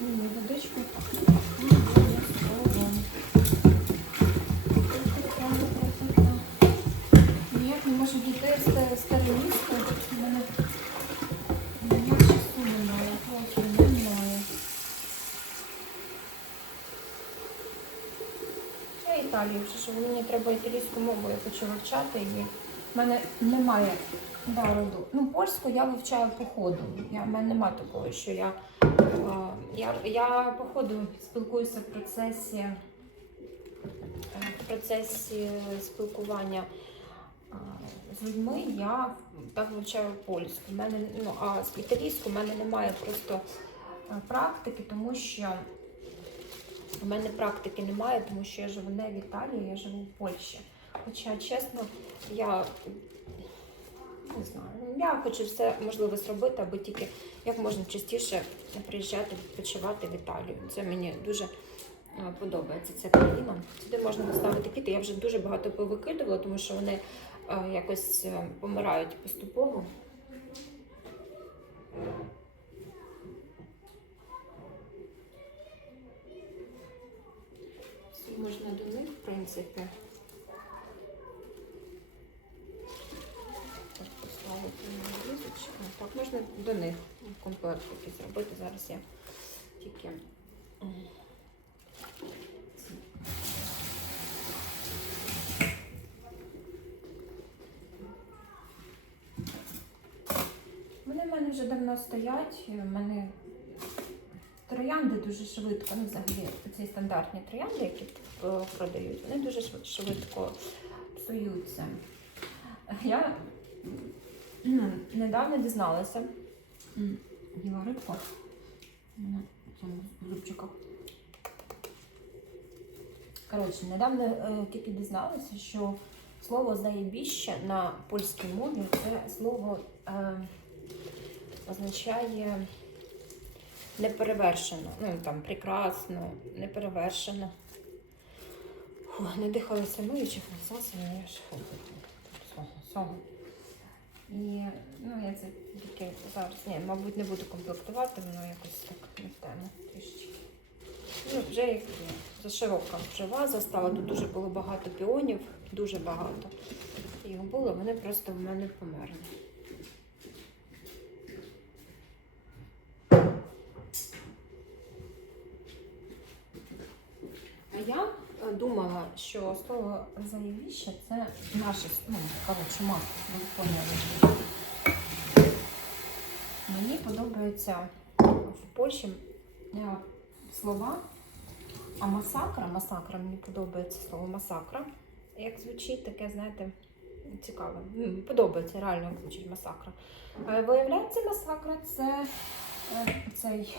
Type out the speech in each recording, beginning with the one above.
Водичку. Ніяк не можу те- старе місто. У мене часу немає, просто немає. Вже мені треба італійську мову, я хочу вивчати її. У мене немає дару. до- Ну, польську я вивчаю по ходу. В мене немає такого, що я, я, я по ходу спілкуюся в процесі, е, в процесі спілкування з людьми. Я так вивчаю польську. Мене, ну, а з італійську в мене немає просто е, практики, тому що у мене практики немає, тому що я живу не в Італії, я живу в Польщі. Хоча, чесно, я не знаю, я хочу все можливе зробити, аби тільки як можна частіше приїжджати, відпочивати в Італію. Це мені дуже е, подобається ця країна. Сюди можна поставити квіти. Я вже дуже багато повикидувала, тому що вони е, якось е, помирають поступово. Можна до них, в принципі. Так, поставити на різочку. Так, можна до них комплект якийсь зробити. Зараз я тільки. Вони в мене вже давно стоять. У мене троянди дуже швидко, ну взагалі ці стандартні троянди, які е, продають, вони дуже швидко псуються. Я недавно дізналася. Біла рибка. Коротше, недавно е, тільки дізналася, що слово заєбіще на польській мові це слово е, означає неперевершено. Ну там прекрасно, неперевершено. Фу, не дихалася миючих насосами, я ж сьому. І ну, я це тільки зараз, ні, мабуть, не буду комплектувати, воно якось так не в тему трішечки. Ну, вже як є. Заширока вже ваза стала, тут дуже було багато піонів, дуже багато. Їх було, вони просто в мене померли. А я е, думала, що слово заявіще це наше, ну, коротше, маска, ви поняли. Мені подобаються в Польщі е, слова, а масакра, масакра, мені подобається слово масакра. Як звучить, таке, знаєте, цікаве. Подобається реально, як звучить масакра. Е, Виявляється, масакра це е, цей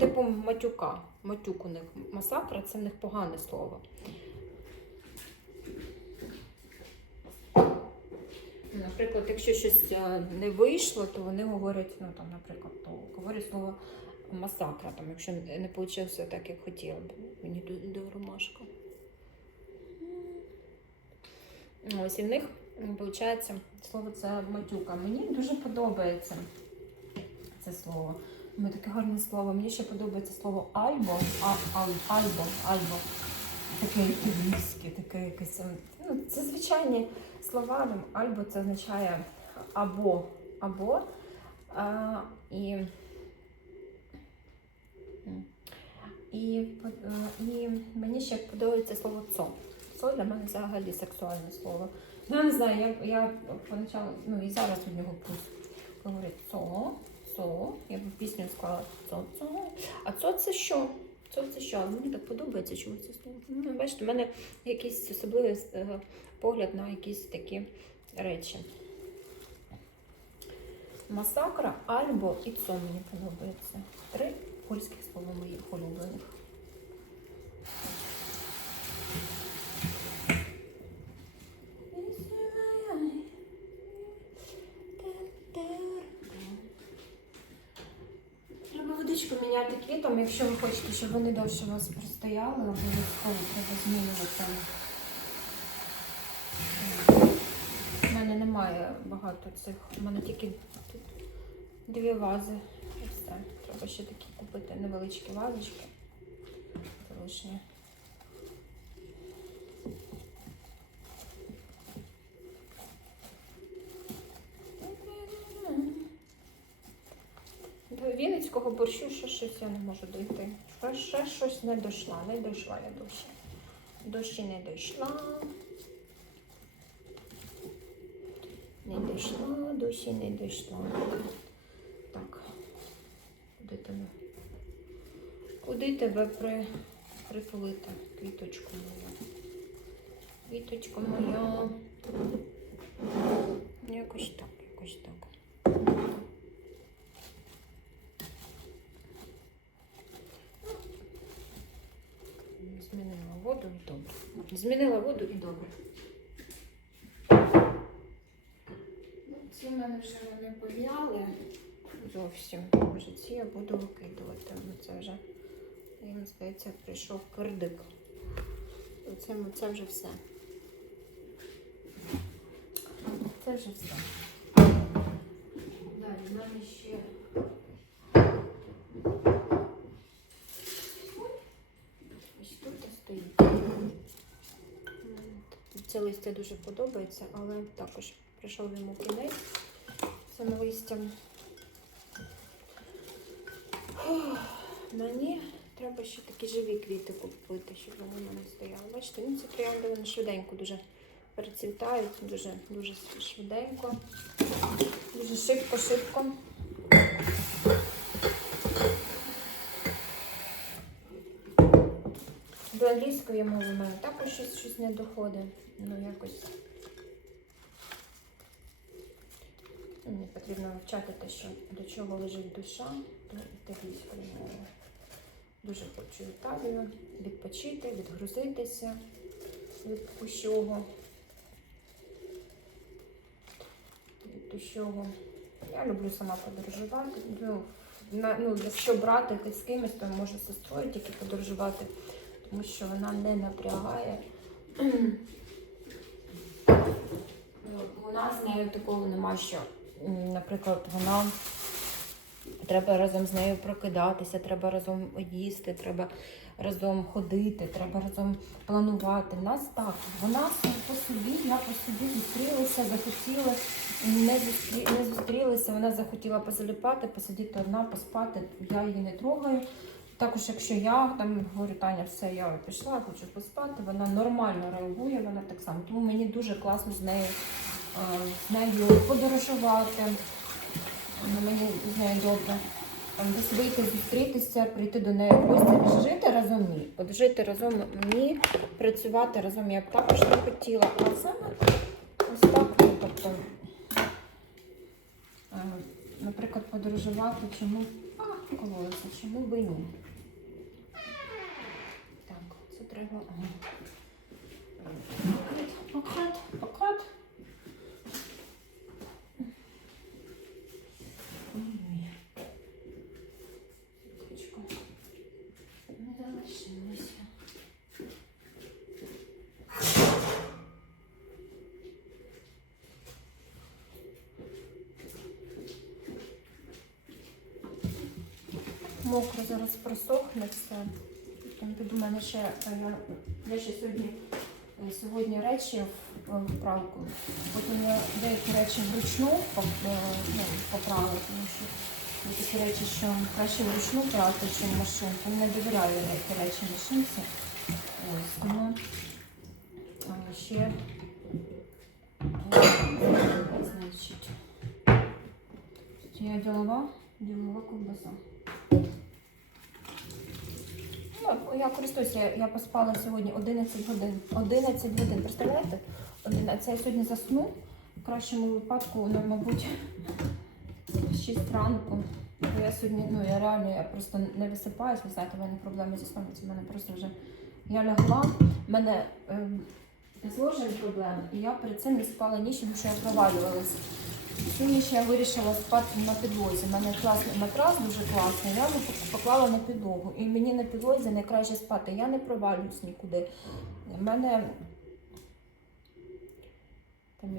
типу матюка. Матюк у них масакра це в них погане слово. Наприклад, якщо щось е, не вийшло, то вони говорять, ну там, наприклад, то говорять слово масакра, там, якщо не вийшло так, як хотіла б. Мені тут йде ромашка. Ну, Ось і в них виходить слово це матюка. Мені дуже подобається це слово. Ну, таке гарне слово. Мені ще подобається слово альбо, а, ал, альбо, альбо. Таке італійське, таке якесь. ем, Ну, це звичайні слова. ну, Альбо це означає або, або. А, і, і, і мені ще подобається слово цо. Цо для мене взагалі сексуальне слово. Ну, я не знаю, я, я поначалу, ну і зараз від нього говорить цо, цо. Я б пісню склала цо, цо. А цо це що? Цо це що? Мені так подобається Чому це слово. Ну, бачите, в мене якийсь особливий е, погляд на якісь такі речі. Масакра, альбо і цо мені подобається. Три польських слова моїх улюблених. Водичку міняти квітом, якщо ви хочете, щоб вони довше у вас простояли, обов'язково треба змінювати. У мене немає багато цих, у мене тільки тут дві вази. і все. Треба ще такі купити невеличкі вазочки. Залишні. Вінницького борщу ще щось я не можу дойти. Ще, ще щось не дійшла, не дійшла я досі. Досі не дійшла. Не дійшла, досі не дійшла. Так. Куди тебе? Куди тебе при... притулити, квіточку моя? Квіточка моя. Якось так, якось так. Змінила воду і добре. Змінила воду і добре. Ці в мене вже не пов'яли зовсім. Може, ці я буду викидувати. Це вже, їм здається, прийшов кирдик. Оце, це вже все. Це вже все. Далі мене ще. Ось тут стоїть. М, Це листя дуже подобається, але також прийшов йому кінець цим листям. Мені треба ще такі живі квіти купити, щоб вони в мене стояли. Бачите, ну ці троянди вони швиденько дуже перецвітають, дуже, дуже швиденько, дуже шибко-шибко. До англійської мови в мене також щось, щось не доходить. Ну, якось. Мені потрібно вивчати те, що до чого лежить душа, то італійською мовою. Дуже хочу Італію відпочити, відгрузитися від усього. Від усього. Я люблю сама подорожувати. Ну, на, ну, якщо брати з кимось, то можу з сестрою тільки подорожувати, тому що вона не напрягає. У нас з нею такого нема, що, наприклад, вона треба разом з нею прокидатися, треба разом їсти, треба разом ходити, треба разом планувати. Нас так, вона по собі, я по собі зустрілася, захотіла, не, зустрі, не зустрілися, вона захотіла позаліпати, посидіти одна, поспати, я її не трогаю. Також, якщо я там говорю, Таня, все, я пішла, хочу поспати, вона нормально реагує, вона так само. Тому мені дуже класно з нею, е, з нею подорожувати. Мені з нею добре. Десь вийти, зустрітися, прийти до неї в гості, жити разом ні. Жити разом ні, працювати разом я б також не хотіла. А саме ось так, тобто, наприклад, подорожувати, чому а, кололося, чому би ні. Так, це треба. ага. Покат, покат. Ой-ой. Квіточка. Не залишилося. Мокро зараз просохне все. Там піду мене ще е, я, я ще сьогодні, е, сьогодні речі в, в пралку. Потім я деякі речі вручну е, ну, тому що є такі речі, що краще вручну прати, ніж машинку. Не довіряю деякі речі машинці. Ось, тому е, ще е, значить, я ділова, ділова ковбаса. Ну, я користуюся, я, поспала сьогодні 11 годин. 11 годин, представляєте? 11. Я сьогодні засну. В кращому випадку, ну, мабуть, 6 ранку. Бо я сьогодні, ну я реально я просто не висипаюсь, ви знаєте, в мене проблеми зі сном, в мене просто вже я лягла, мене ем, з ложем проблеми, і я перед цим не спала ніч, тому що я провалювалася. Цю ніч я вирішила спати на підлозі. У мене класний матрас, дуже класний. Я його поклала на підлогу. І мені на підлозі найкраще спати. Я не провалююсь нікуди. У мене там,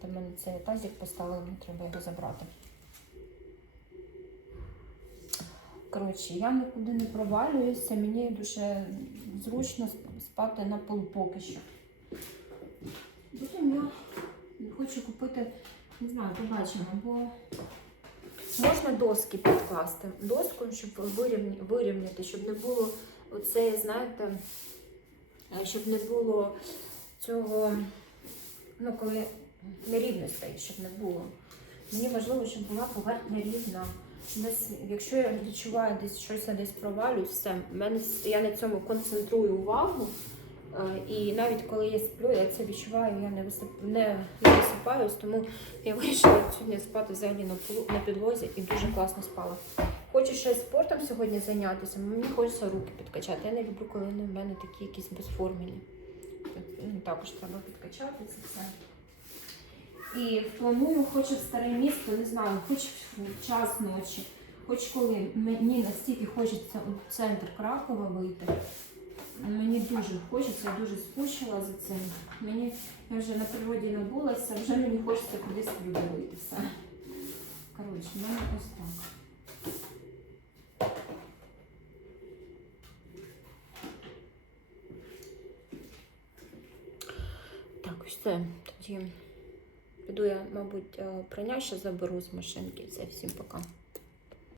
Там мене цей тазик поставили, мені треба його забрати. Коротше, я нікуди не провалююся, мені дуже зручно спати на полу поки що. Потім я хочу купити, не знаю, побачимо, бо можна доски підкласти. Доску, щоб вирівняти, вирівняти щоб не було оце, знаєте, е, щоб не було цього, ну, коли нерівностей, щоб не було. Мені важливо, щоб була поверхня рівна. Десь, якщо я відчуваю десь щось я десь провалююсь, все, мене, я на цьому концентрую увагу. Е, І навіть коли я сплю, я це відчуваю, я не, висип... не, не висипаюсь, тому я вирішила сьогодні спати взагалі на, на підлозі і дуже класно спала. Хочу ще спортом сьогодні зайнятися, мені хочеться руки підкачати. Я не люблю, коли вони в мене такі якісь безформені. Ну, також треба підкачати це все. І планую, хоч в старе місто, не знаю, хоч в час ночі, хоч коли мені настільки хочеться у центр Кракова вийти. Мені дуже хочеться, я дуже скучила за цим. Мені я вже на природі набулася, вже мені хочеться кудись. Все. Коротше, в мене ось так. Так, все. Тоді піду я, мабуть, прання ще заберу з машинки. Це всім пока.